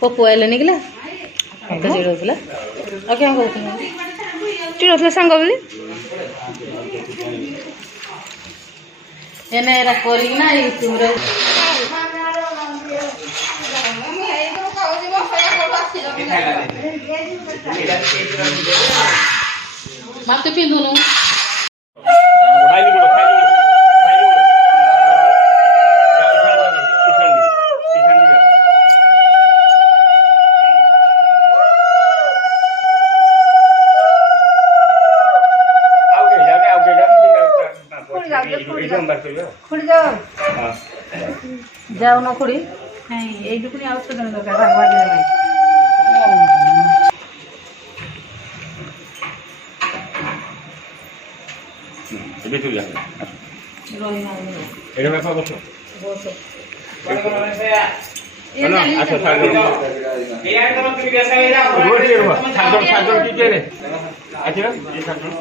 पप्पू आइले निकला तो चिड़ौला और क्या कहते चिड़ौला सांग बोली एने एरा करी ना यूट्यूब रे माते पिंदुनु जाओ ना खुड़ी नहीं এই টুকুনি আওয়াজ তো দরকার ভাগ ভাগ দেবে এবে চলে যাবে রই না এটা ব্যাপার বসো বসো না আচ্ছা ছাড় দাও এই আইটা তো তুমি বেসা এরা রোডি এর ছাড় দাও কি করে আচ্ছা এই ছাড় দাও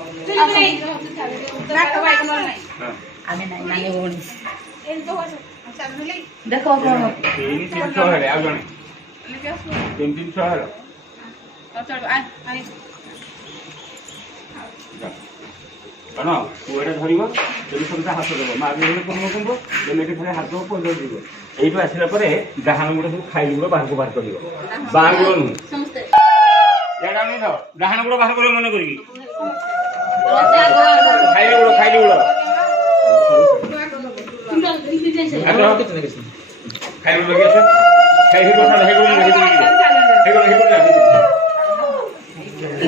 না তো ভাই কোনো নাই আমি নাই নানি বোনি এই তো देखो कौन तीन 300 है आ जाने 300 है चल आई कनो ओएटा धरिबो जदि समजा हाथ देबो मागे हेले कोन कोन जने के थरे हाथ को पड़ दिबो एइटो आसिला परे डाहान गुडा सब खाइ दिबो बाहर को बाहर करिवो बाहर को समझते याडा नै दो डाहान गुडा बाहर करिवो मन करी खाइ दिबो खाइ लगे আছে খাই হেগো সাথে হেগো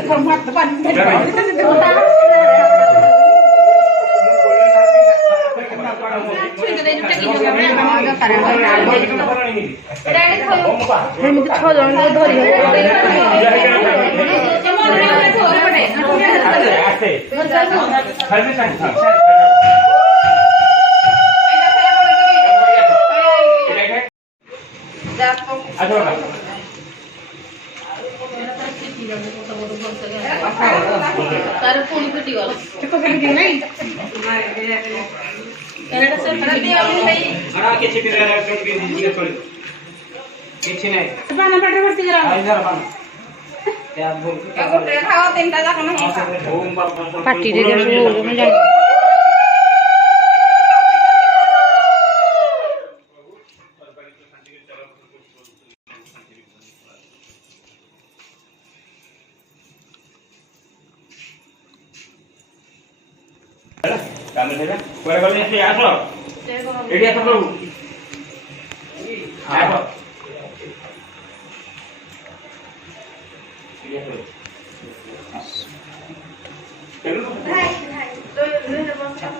কোন মাত পানি तार पूरी पिटी वाला देखो पिटी नहीं एटा से पिटी नहीं हरा के छिपी रहा है तो दीजिए थोड़ी किछि नहीं पाना पेट भर्ती करा इधर पाना क्या बोल गोटे खाओ तीनटा जाक नहीं ओम बाप पार्टी रे जो मैं जान काम है ना कोई गल नहीं आसो एडी आसो प्रभु आसो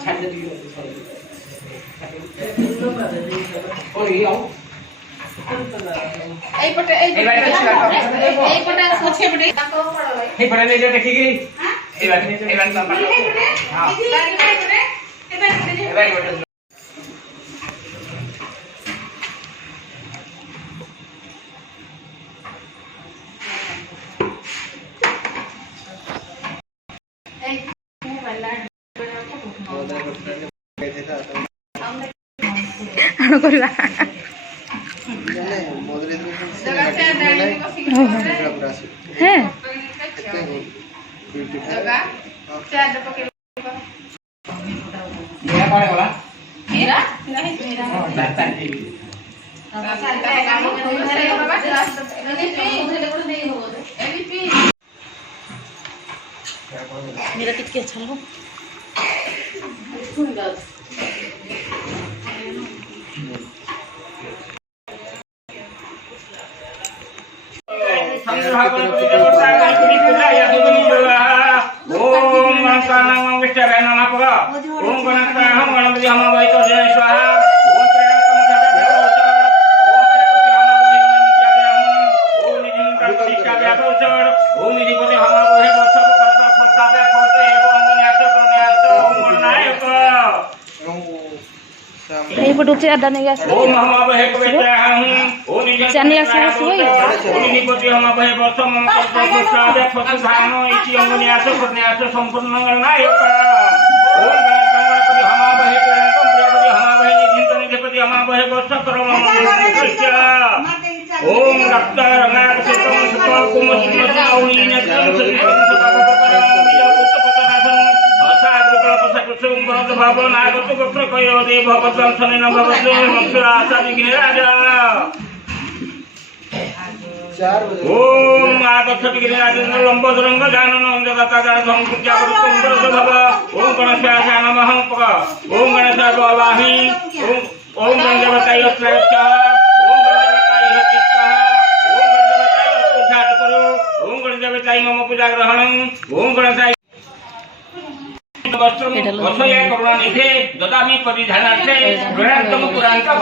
छाड़ दे दियो और ये आओ এই পটে সছে পটে তাকো পড়ো ভাই এই পড়ে নেই যে দেখি কি এই বাকি না हां এই বাকি আনো করিবা হ্যাঁ मेरा पड़े वाला हीरा नहीं हीरा मेरा कितने अच्छा लगा এই পটু চেয়ারটা নিয়ে আসো ओम हम बहे पवित्र हम ओ निज चानी आसो सोई ओ निपति हम बहे वर्ष मम प्रसाद फसु धानो इति अंगनि आसो करने आसो संपूर्ण नायक ओम गणपति हम बहे प्रणतम प्रियपति हम बहे निधिंत निधिपति हम बहे वर्ष करम ओम रक्त रंगाक सुखम सुख कुम सुख औनी नेत्रम सुखम सुख भावन आगत गोत्र कयो देव भगवान सनेन भगवतो मथुरा आशा दिग्ने राजा ओम आगत दिग्ने राजेन्द्र लंबोद रंग जानन जगता जान संपूज्या कुंभर भव ओम गणेशाय नमः ओम गणेशाय बलाहि ओम गणदेवताय त्रयच्च ओम गणदेवताय हतिष्ठः ओम गणदेवताय पूजाट करो ओम गणदेवताय मम पूजा ग्रहणं ओम गणेशाय वस्त्रमोक्षये करुणानिधे ददामि परिधानार्थे गृहान्तम पुरान्तक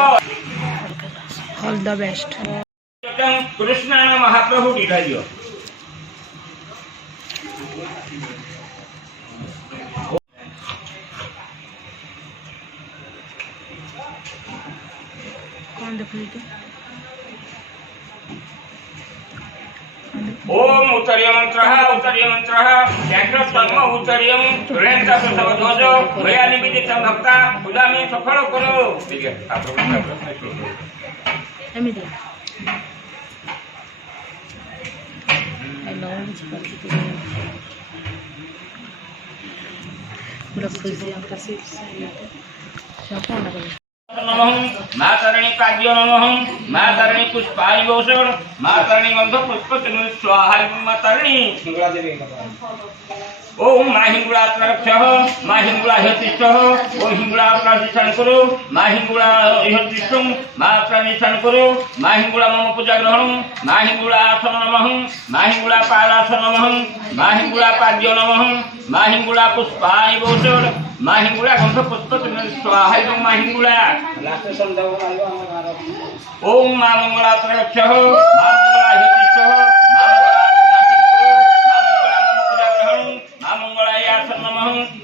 ऑल द बेस्ट कृष्णाय महाप्रभु दिखाइयो कौन देखो ओम उत्तरीय मंत्रः व्याघ्र कर्म उत्तरीयम ऋणता प्रसव ध्वजो मया निवेदित भक्ता उदामी सफल करो ठीक है आप एमिदी पूरा खुशी हमका से क्या लगा नमः मातरणी काव्य नमः मातरणी पुष्पाय गोषण मातरणी गंध पुष्पचन स्वाहा मातरणी हिंगुला देवी ओम माहिंगुला त्रक्षः माहिंगुला हेतिष्ठः ओम हिंगुला प्राणिशान करो माहिंगुला हेतिष्ठं मा प्राणिशान करो माहिंगुला मम पूजा ग्रहणं माहिंगुला आसन नमः माहिंगुला पादासन नमः माहिंगुला पाद्य नमः माहिंगुला पुष्पाय गोषण माहिंगुला गंध पुष्पचन स्वाहा माहिंगुला ओम मा मंगला त्रक्षः मा मंगला हेतिष्ठः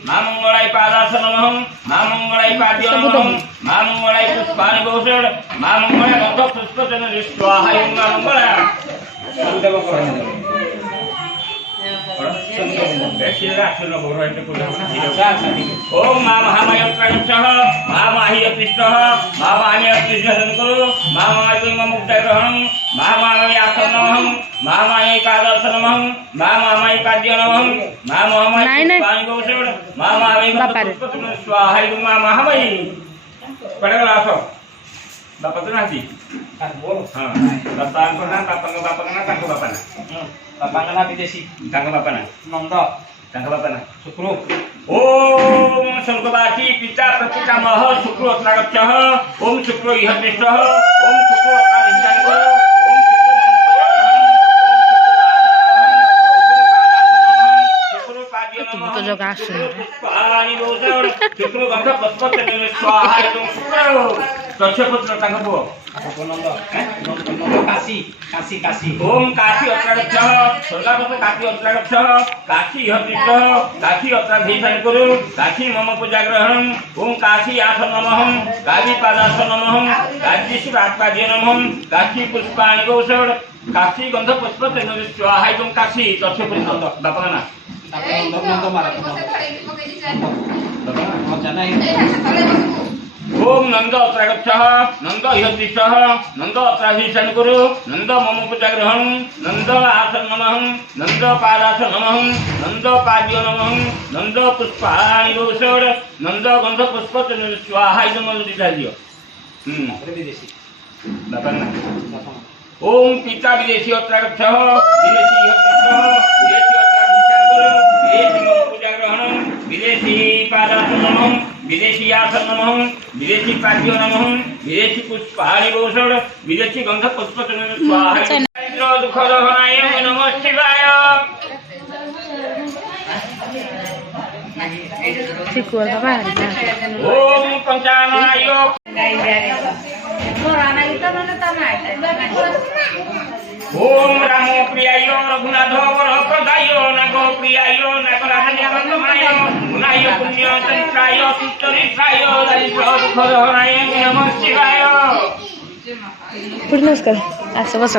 मामंगलाय पादासन नमः मामंगलाय पाद्य नमः मामंगलाय पुष्पानि गोषण मामंगलाय गंध पुष्पचन स्वाहा मामंगला ओम मा महामयत्रयः मा माहियतिष्ठः मा माहियतिष्ठं करो मा माहि मम मुक्तय ग्रहणं मा माहि आसन नमः मा माहि कादर्श नमः मा माहि पाद्य नमः मा माहि पुष्पानि गोषण मा माहि पुष्पचन स्वाहा मा महामहि पडगला आसो बापा तो नाती हां बापांग ना बापांग ना तांग बापाना बापांग ना विदेशी तांग बापाना नंद तांग बापाना शुक्र ओम स्वर्गवासी पिता प्रतिकामः शुक्र अत्रागच्छः ओम शुक्र इहतिष्ठः ओम शुक्र अत्राधिष्ठान करो ओम शुक्र पाद्य नमः तो जगह आसुन पानी गोषण शुक्र गंध पुष्पचन स्वाहा शुक्र दक्षपुत्र तांग पुओ काशी काशी काशी ओम काशी अत्रागच्छः स्वर्गागत काशी अत्रागच्छः काशी हतिष्ठः काशी अत्राधिष्ठान करो काशी मम पूजा ग्रहणं ओम काशी आसन नमः काशी पादासन नमः काशी श्राद्धाद्य नमः काशी पुष्पाणि गोषण काशी गंध पुष्पचन स्वाहा काशी दक्षपुत्र बापा ना ओम नंद अत्रागच्छः नंद इहतिष्ठः नंद अत्राधिष्ठान करो नंद मम पूजा ग्रहणं नंद आसन नमः नंद पादासन नमः नंद पाद्य नमः नंद पुष्पाणि गोषण नंद गंध पुष्पचन स्वाहा दियो ओम पिता विदेशी अत्रागच्छः विदेशी इहतिष्ठः विदेशी अत्राधिष्ठान करो विदेशी मम पूजा ग्रहणं विदेशी पादासन नमः विदेशी आसन नमः विदेशी पाद्य नमः विदेशी पुष्पाणि गोषण विदेशी गंध पुष्पचन स्वाहा दुख दहनाय नमः शिवाय ओम पंचानाय ओम रामो प्रियाय रघुनाथ वरप्रदाय नागो प्रियाय नागराजन्याय गुणाय पुण्य चरित्राय सुचरित्राय दरिद्र दुख दहनाय नमः शिवाय नमस्कार आस बस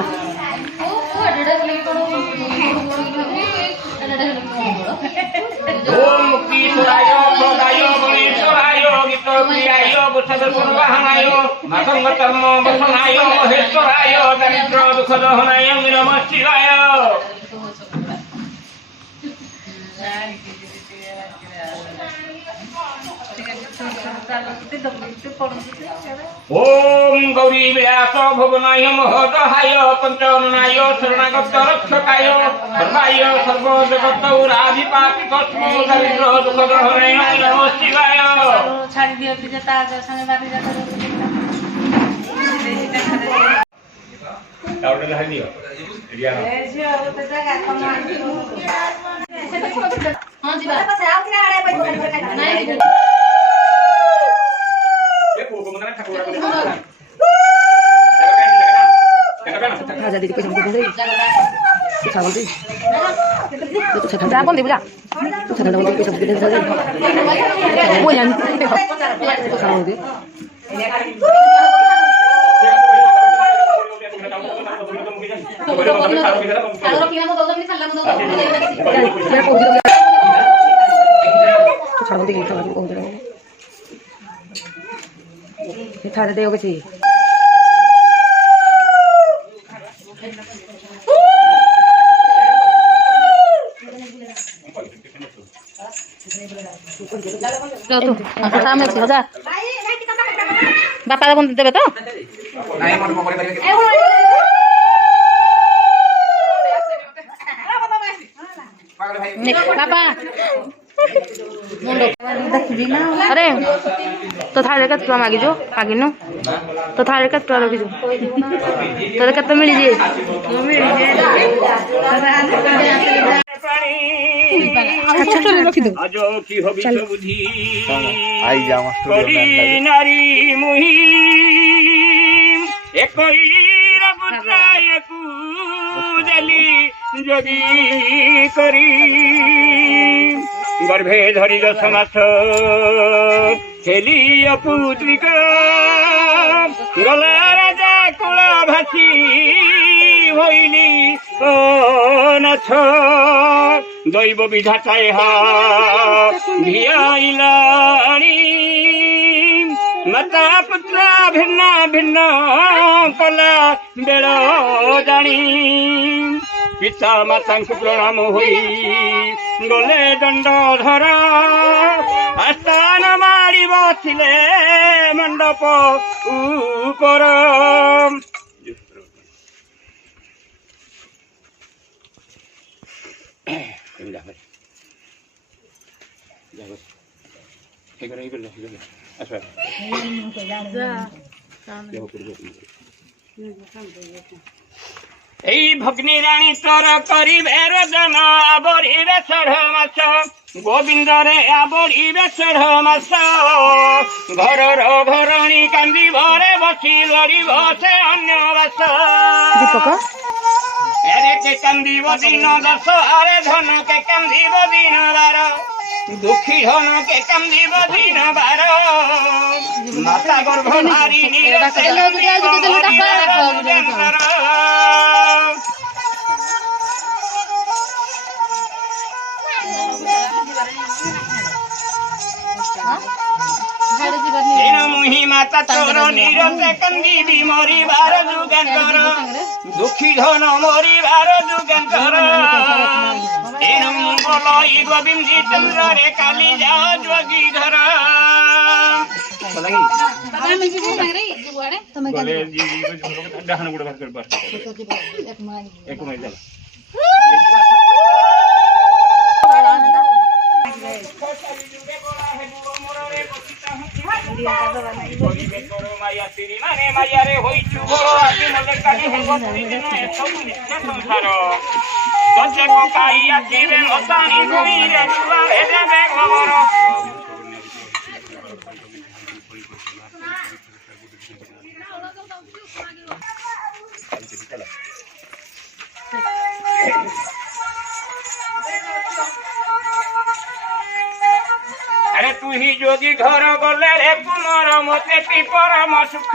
ओम मुक्तीश्वराय प्रदाय गणेश्वराय गीत প্রিয়ায় বসদ সর্বাহানায় মাসঙ্গতম বসনায় মহেশ্বরায় দারিদ্র দুঃখ দহনায় নম শিবায়। ওম গৌরী ব্যাস ভুবনায় মহোদহায় পঞ্চনায় শরণাগত রক্ষকায় সর্বায় সর্বজগৎরাধিপাতি তস্মো দারিদ্র দুঃখ দহনায় নম শিবায়। ছাড়ি দিও যে তার সঙ্গে বাড়ি যাবে তাওটা লাগাই দিও এরিয়া না হ্যাঁ জিবা পাশে আও কিনা আড়ে পাই নাই এ কোকো মনে ঠাকুর করে রাজা দিদি পয়সা দিতে দেই ছাগল দিই তো ছাগল রাবণ দিবলা তো ছাগল দিই পয়সা দিতে দেই ওই আমি ছাগল দিই ছাগল দিই ছাগল দিই ওদের থারে দেও গেছি বাপা যখন দেবে তো বাপা अरे तो थारे का तो मागिजो मागिनो तो थारे का तो रखिजो तो का तो मिली जे छोटो रखि दो আজো কি হবি বুদ্ধি আই যা মাস্টার নারী মুহি একই রবুরায় কুজলি যোগী করি গর্ভে ধরি 10 মাস ছেলিয় পুত্রিক গলা রাজা কুল ভাসি হইলি নাছ দৈব বিধাতায় ভিয়াইলাণী মাতা পুত্র ভিন্ন ভিন্ন কলা বেଳ জানি পিতা মাতাଙ୍କୁ ପ୍ରଣାମ ହୋଇ ଗଲେ ଦଣ୍ଡଧର ଆସ୍ଥାନ ମାଡ଼ି ବସିଲେ ମଣ୍ଡପ ଉପର এই ভগ্নী রানী তর করিবে রোদন আবরিবে 16 মাস গোবিন্দরে আবরিবে 16 মাস ঘরর ঘরণী কান্দিবরে বসি লড়িব সে অন্য বাস এরে কে কান্দিব দিন 10 আরে ধন কে কান্দিব দিন 12 দুঃখী ধন কে কান্দিব দিন 12 মাতা গর্ভ নারী নিরতে মুহি মাতা তোর নিরতে কান্দিবি মরিবার যুগান্তর দুঃখী ধন মরিবার যুগান্তর এন মঙ্গল গোবিন্দি চন্দ্রে কালী যা যোগী ধর মায়া শ্রী মানে মায়ারে হইছু বড় আগে মলে কালি হব তুমি যেন এসব নিত্য সংসার তজে কাইয়া কিরে অসানি কইরে দুয়ারে দেবে খবর আরে তুই যদি ঘর গলে রে পুনর মতে পরম সুখ